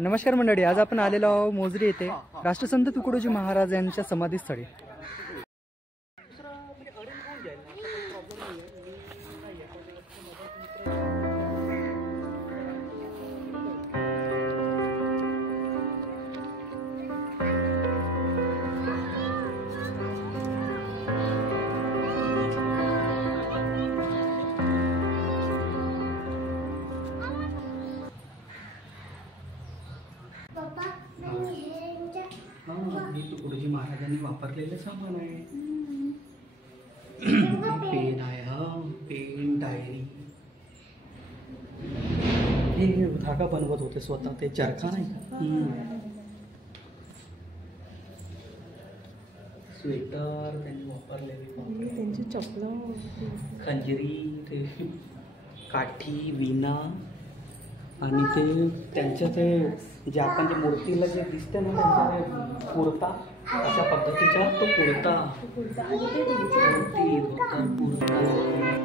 नमस्कार मंडळी, आज आपण आलेलो आहोत मोजरी येथे राष्ट्रसंत तुकडोजी महाराज यांच्या समाधीस्थळी। हे तुकडोजी महाराजांनी वापरलेलं सामान आहे। पेन आहे, पेन, डायरी। हे धागा बनवत होते स्वतः, ते चरखा नाही। स्वेटर त्यांनी वापरलेले, त्यांची चपला, खंजिरी, ते काठी, विणा आणि ते त्यांच्या ते जे आपण जे मूर्तीला जे दिसते ना त्यांचा कुर्ता, अशा पद्धतीचा तो कुर्ता, कुर्ता